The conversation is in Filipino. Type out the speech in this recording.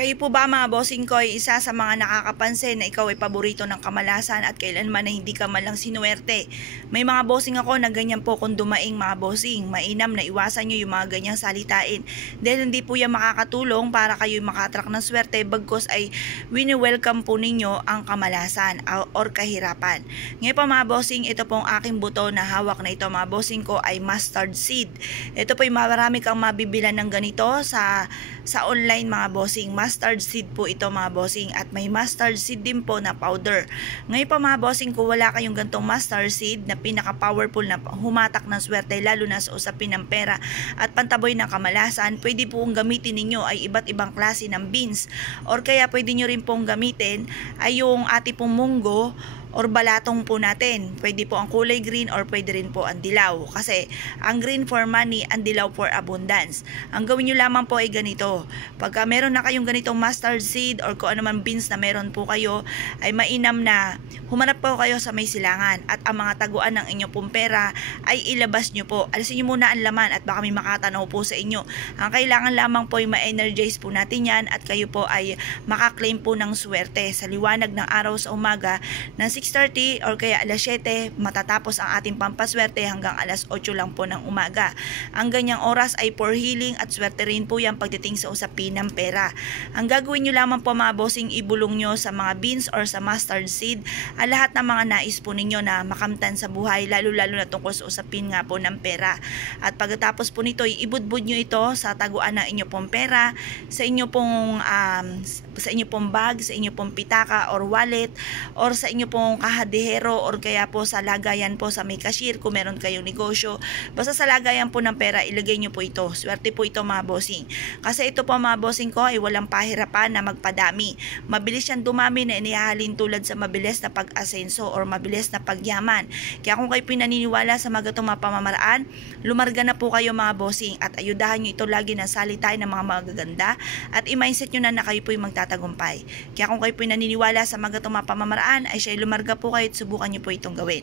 Kayo po ba mga bossing ko ay isa sa mga nakakapansin na ikaw ay paborito ng kamalasan at kailanman na hindi ka malang sinuwerte? May mga bossing ako na ganyan po kung dumaing mga bossing. Mainam na iwasan nyo yung mga ganyang salitain dahil hindi po yan makakatulong para kayo makatrak ng swerte bagkos ay wini-welcome po ninyo ang kamalasan or kahirapan. Ngayon pa mga bossing, ito pong aking buto na hawak na ito mga bossing ko ay mustard seed. Ito po ay marami kang mabibilan ng ganito sa online mga bossing. Mustard seed po ito mga bossing at may mustard seed din po na powder. Ngayon pa mga bossing, kung wala kayong gantong mustard seed na pinaka-powerful na humatak ng swerte lalo na sa usapin ng pera at pantaboy ng kamalasan, pwede pong gamitin ninyo ay iba't ibang klase ng beans or kaya pwede nyo rin pong gamitin ay yung ati pong munggo or balatong po natin. Pwede po ang kulay green or pwede rin po ang dilaw. Kasi ang green for money, ang dilaw for abundance. Ang gawin nyo lamang po ay ganito. Pagka meron na kayong ganitong mustard seed or kung ano man beans na meron po kayo, ay mainam na humanap po kayo sa may silangan at ang mga taguan ng inyong pong pera ay ilabas nyo po. Alisin nyo muna ang laman at baka may makatanaw po sa inyo. Ang kailangan lamang po ay ma-energize po natin yan at kayo po ay makaklaim po ng swerte sa liwanag ng araw sa umaga ng 6:30 or kaya alas 7 matatapos ang ating pampaswerte hanggang alas 8 lang po ng umaga. Ang ganyang oras ay for healing at swerte rin po yan pagdating sa usapin ng pera. Ang gagawin nyo lamang po mga bossing, ibulong nyo sa mga beans or sa mustard seed ang lahat ng mga nais po ninyo na makamtan sa buhay, lalo-lalo na tungkol sa usapin nga po ng pera. At pagkatapos po nito, ibudbud nyo ito sa taguan ng inyo pong pera, sa inyo pong bag, sa inyo pong pitaka or wallet, or sa inyo pong kahadihero or kaya po sa lagayan po sa may cashier kung meron kayong negosyo. Basta sa lagayan po ng pera, ilagay nyo po ito. Swerte po ito mga bossing. Kasi ito po mga bossing ko ay walang pahirapan na magpadami. Mabilis yan dumami na inihahalin tulad sa mabilis na pag-asenso or mabilis na pagyaman. Kaya kung kayo pinaniniwala sa mga gatong mga pamamaraan, lumarga na po kayo mga bossing at ayudahan nyo ito lagi na salitay ng mga magaganda at i-mindset nyo na kayo po yung magtatagumpay. Kaya kung kayo pinaniniwala sa mga gatong mga pamamaraan ay siya lumarga po kayo at subukan nyo po itong gawin.